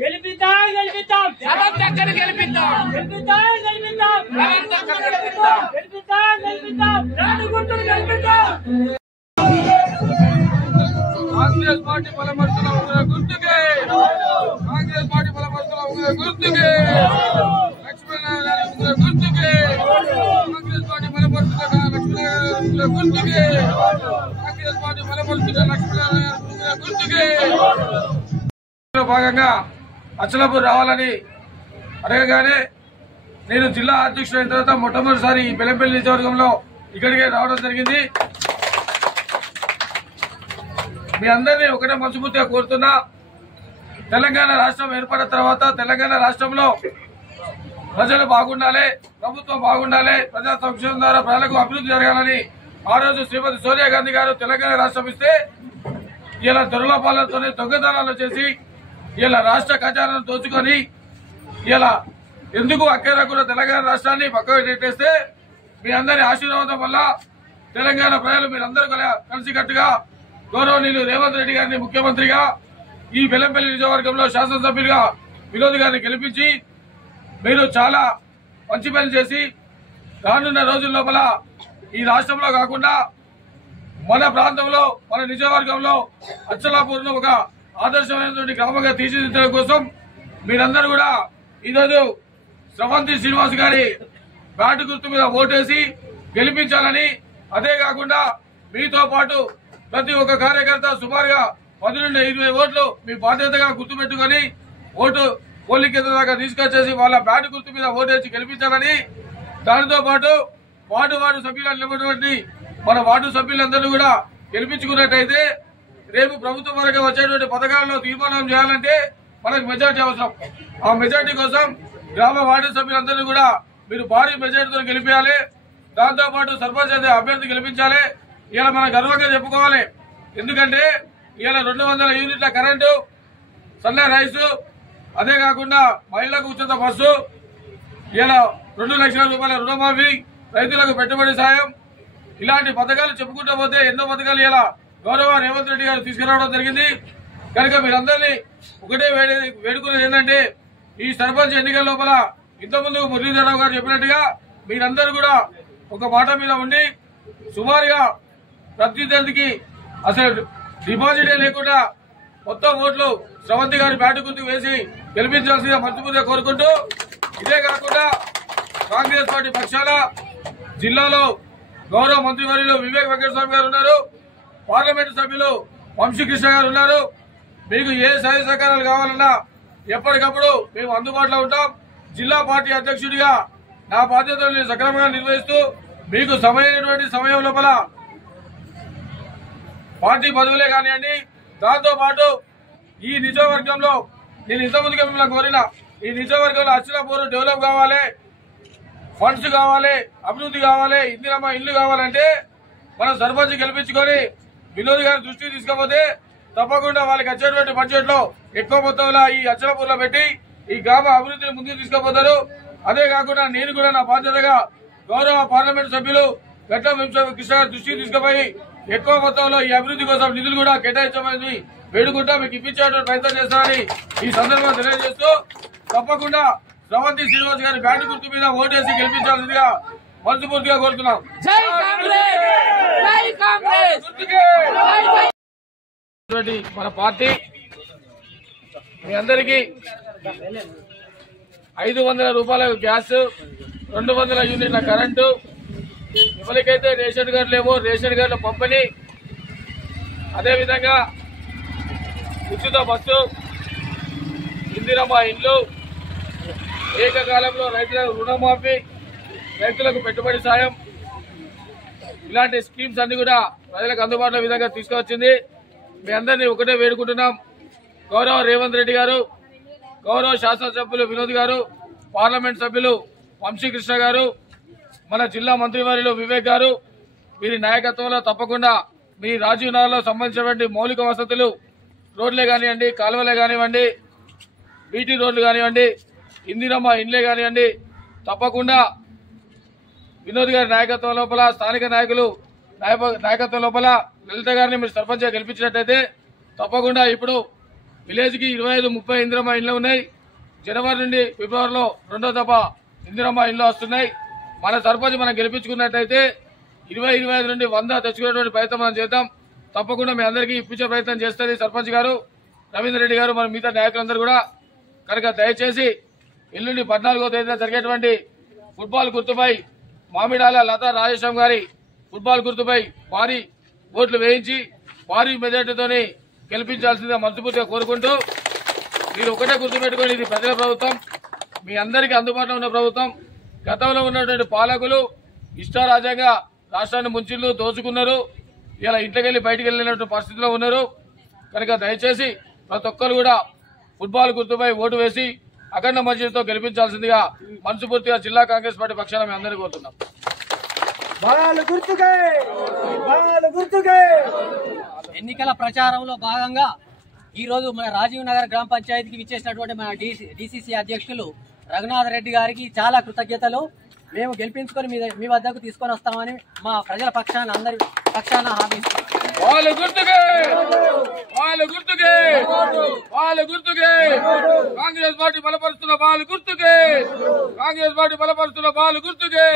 గెలిపిద్దాం గెలిపిద్దాం జగన్ దగ్గర గెలిపిద్దాం గెలిపిద్దాం గెలిపిద్దాం జగన్ దగ్గర గెలిపిద్దాం గెలిపిద్దాం గెలిపిద్దాం రాడుగుంటూరు గెలిపిద్దాం కాంగ్రెస్ పార్టీ బలపరుస్తున్న గుర్తుకే కాంగ్రెస్ పార్టీ బలపరుస్తున్న గుర్తుకే లక్ష్మీనారాయణ గుర్తుకే కాంగ్రెస్ పార్టీ బలపరుస్తున్న లక్ష్మీనారాయణ గుర్తుకే కాంగ్రెస్ పార్టీ బలపరుస్తున్న లక్ష్మీనారాయణ గుర్తుకే భాగంగా అచ్చలాపూర్ రావాలని అడగగానే నేను జిల్లా అధ్యక్షుడు అయిన తర్వాత మొట్టమొదటిసారి ఈ బెల్లంపల్లి నియోజకవర్గంలో ఇక్కడికే రావడం జరిగింది. మీ అందరినీ ఒకటే మనస్ఫూర్తిగా కోరుతున్నా, తెలంగాణ రాష్ట్రం ఏర్పడిన తర్వాత తెలంగాణ రాష్ట్రంలో ప్రజలు బాగుండాలి, ప్రభుత్వం బాగుండాలి, ప్రజా సంక్షేమం ద్వారా ప్రజలకు అభివృద్ధి జరగాలని ఆ రోజు శ్రీమతి సోనియా గాంధీ గారు తెలంగాణ రాష్ట్రం ఇస్తే ఇలా దుర్లభాలతోనే దొంగతనాలు చేసి ఇలా రాష్ట్ర ఖజానాను దోచుకొని ఇలా ఎందుకు అక్కర తెలంగాణ రాష్ట్రాన్ని పక్కకు నెట్టేస్తే మీ అందరి ఆశీర్వాదం వల్ల తెలంగాణ ప్రజలు మీరందరూ కలిసికట్టుగా గౌరవనీయులు రేవంత్ రెడ్డి గారిని ముఖ్యమంత్రిగా ఈ బెల్లంపల్లి నియోజకవర్గంలో శాసనసభ్యులుగా వినోద్ గారిని గెలిపించి మీరు చాలా మంచి పని చేసి రానున్న రోజుల లోపల ఈ రాష్ట్రంలో కాకుండా మన ప్రాంతంలో మన నియోజకవర్గంలో అచ్చలాపూర్ను ఒక ఆదర్శమైనటువంటి గ్రామంగా తీర్చిదిద్దడం కోసం మీరందరూ కూడా ఈరోజు స్రవంతి శ్రీనివాస్ గారి బ్యాట్ గుర్తు మీద ఓటేసి గెలిపించాలని, అదే కాకుండా మీతో పాటు ప్రతి ఒక్క కార్యకర్త సుమారుగా 10 నుండి 20 ఓట్లు మీ బాధ్యతగా గుర్తుపెట్టుకుని ఓటు పోలింగ్ కేంద్రం దాకా తీసుకొచ్చేసి వాళ్ళ బ్యాట్ గుర్తు మీద ఓటేసి గెలిపించాలని, దానితో పాటు వార్డు సభ్యులు నిలబడినటువంటి మన వార్డు సభ్యులందరూ కూడా గెలిపించుకున్నట్టయితే రేపు ప్రభుత్వం వరకు వచ్చేటువంటి పథకాలను తీర్మానం చేయాలంటే మనకు మెజార్టీ అవసరం. ఆ మెజార్టీ కోసం గ్రామ వార్డు సభ్యులందరూ కూడా మీరు భారీ మెజార్టీతో గెలిపించాలి. దాంతో పాటు సర్పంచ్ అభ్యర్థి గెలిపించాలి. ఇలా మనం గర్వంగా చెప్పుకోవాలి. ఎందుకంటే ఇలా 200 యూనిట్ల కరెంటు, సన్న రైసు, అదే కాకుండా మహిళలకు ఉచిత బస్సు, ఇలా 2 లక్షల రూపాయల రుణమాఫీ, రైతులకు పెట్టుబడి సాయం, ఇలాంటి పథకాలు చెప్పుకుంటూ పోతే ఎన్నో పథకాలు ఇలా గౌరవ రేవంత్ రెడ్డి గారు తీసుకురావడం జరిగింది. కనుక మీరందరినీ ఒకటే వేడుకునేది ఏంటంటే ఈ సర్పంచ్ ఎన్నికల లోపల ఇంతకుముందు మురళీధరరావు గారు చెప్పినట్టుగా మీరందరూ కూడా ఒక మాట మీద ఉండి సుమారుగా ప్రత్యర్థికి అసలు డిపాజిటే లేకుండా మొత్తం ఓట్లు స్రవంతి గారి బ్యాట్ గుర్తుకు వేసి గెలిపించాల్సిందిగా మనస్ఫూర్తిగా కోరుకుంటూ, ఇదే కాకుండా కాంగ్రెస్ పార్టీ పక్షాల జిల్లాలో గౌరవ మంత్రివర్యులు వివేక్ వెంకటస్వామి గారు ఉన్నారు, పార్లమెంటు సభ్యులు వంశీకృష్ణ గారు ఉన్నారు. మీకు ఏ సహాయ సహకారాలు కావాలన్నా ఎప్పటికప్పుడు మేము అందుబాటులో ఉంటాం. జిల్లా పార్టీ అధ్యక్షుడిగా నా బాధ్యతలను సక్రమంగా నిర్వహిస్తూ మీకు సమైనటువంటి సమయం లోపల పార్టీ పదవులే కానివ్వండి, దాంతో పాటు ఈ నియోజకవర్గంలో నేను ఇంతకుముందుగా మిమ్మల్ని కోరిన ఈ నియోజకవర్గంలో అచ్చలాపూర్ డెవలప్ కావాలి, ఫండ్స్ కావాలి, అభివృద్ధి కావాలి, ఇందిరమ్మ ఇల్లు కావాలంటే మనం సర్పంచ్ గెలిపించుకొని వినోద్ గారి దృష్టికి తీసుకపోతే తప్పకుండా వాళ్ళకి వచ్చేటువంటి బడ్జెట్ లో ఎక్కువ మొత్తంలో ఈ అచ్చలాపూర్లో పెట్టి ఈ గ్రామ అభివృద్ధిని ముందుకు తీసుకుపోతారు. అదే కాకుండా నేను కూడా నా బాధ్యతగా గౌరవ పార్లమెంట్ సభ్యులు గడ్డం కృష్ణ గారి దృష్టికి తీసుకుపోయి ఎక్కువ మొత్తంలో ఈ అభివృద్ధి కోసం నిధులు కూడా కేటాయించమని వేడుకుంటా మీకు ఇప్పించేటువంటి ప్రయత్నం చేస్తారని ఈ సందర్భంగా తెలియజేస్తూ తప్పకుండా స్రవంతి శ్రీనివాస్ గారి బ్యాట్ గుర్తు మీద ఓటేసి గెలిపించాల్సిందిగా మనస్ఫూర్తిగా కోరుతున్నాం. మన పార్టీ మీ అందరికీ 500 రూపాయల గ్యాస్, 200 యూనిట్ల కరెంటు, ఎవరికైతే రేషన్ కార్డు లేవో రేషన్ కార్డుల పంపిణీ, అదేవిధంగా ఉచిత బస్సు, ఇందిరమ్మ ఇండ్లు, ఏకకాలంలో రైతులకు రుణమాఫీ, రైతులకు పెట్టుబడి సాయం, ఇలాంటి స్కీమ్స్ అన్ని కూడా ప్రజలకు అందుబాటులో విధంగా తీసుకువచ్చింది. మీ అందరినీ ఒకటే వేడుకుంటున్నాం. గౌరవ రేవంత్ రెడ్డి గారు, గౌరవ శాసనసభ్యులు వినోద్ గారు, పార్లమెంట్ సభ్యులు వంశీకృష్ణ గారు, మన జిల్లా మంత్రివర్యులు వివేక్ గారు, వీరి నాయకత్వంలో తప్పకుండా మీ రాజీవ్ నగర్లో సంబంధించినటువంటి మౌలిక వసతులు, రోడ్లే కానివ్వండి, కాలువలే కానివ్వండి, బీటీ రోడ్లు కానివ్వండి, ఇందిరమ్మ ఇండ్లే కానివ్వండి, తప్పకుండా వినోద్ గారి నాయకత్వం లోపల, స్థానిక నాయకులు నాయకత్వం లోపల లలిత గారిని మీరు సర్పంచ్గా గెలిపించినట్టయితే తప్పకుండా ఇప్పుడు విలేజ్ కి 25-30 ఇందిరమ్మ ఇండ్లు ఉన్నాయి. జనవరి నుండి ఫిబ్రవరిలో 2వ దఫ ఇందిరమ్మ ఇండ్లు వస్తున్నాయి. మన సర్పంచ్ మనం గెలిపించుకున్నట్టయితే 20-25 నుండి 100 తెచ్చుకునేటువంటి ప్రయత్నం మనం చేద్దాం. తప్పకుండా మీ అందరికీ ఇప్పించే ప్రయత్నం చేస్తుంది సర్పంచ్ గారు, రవీంద్ర రెడ్డి గారు, మన మిగతా నాయకులందరూ కూడా. కనుక దయచేసి ఎల్లుండి 14వ తేదీన జరిగేటువంటి ఫుట్బాల్ గుర్తుపై మామిడాల లతా రాజేశ్వరం గారి ఫుట్బాల్ గుర్తుపై భారీ ఓట్లు వేయించి భారీ మెజార్టీతోని గెలిపించాల్సిందిగా మనస్ఫూర్తిగా కోరుకుంటూ, మీరు ఒకటే గుర్తుపెట్టుకొని ఇది ప్రజల ప్రభుత్వం, మీ అందరికీ అందుబాటులో ఉన్న ప్రభుత్వం. గతంలో ఉన్నటువంటి పాలకులు ఇష్టారాజ్యంగా రాష్ట్రాన్ని ముంచిళ్ళు దోచుకున్నారు. ఇలా ఇంట్లోకెళ్లి బయటికి వెళ్ళినటువంటి పరిస్థితిలో ఉన్నారు. కనుక దయచేసి ప్రతి ఒక్కరు కూడా ఫుట్బాల్ గుర్తుపై ఓటు వేసి అఖండ మధ్యతో గెలిపించాల్సిందిగా మనస్ఫూర్తిగా జిల్లా కాంగ్రెస్ పార్టీ పక్షాన మేము అందరికీ కోరుతున్నాం. ఎన్నికల ప్రచారంలో భాగంగా ఈ రోజు మన రాజీవ్ నగర్ గ్రామ పంచాయతీకి విచ్చేసినటువంటి మన డిసిసి అధ్యక్షులు రఘునాథ్ రెడ్డి గారికి చాలా కృతజ్ఞతలు. మేము గెలిపించుకొని మీ వద్దకు తీసుకొని వస్తామని మా ప్రజల పక్షాన అందరి పక్షాన హామీ ఇస్తున్నాం. కాంగ్రెస్ పార్టీ బలపరుస్తున్న బాలు గుర్తుకే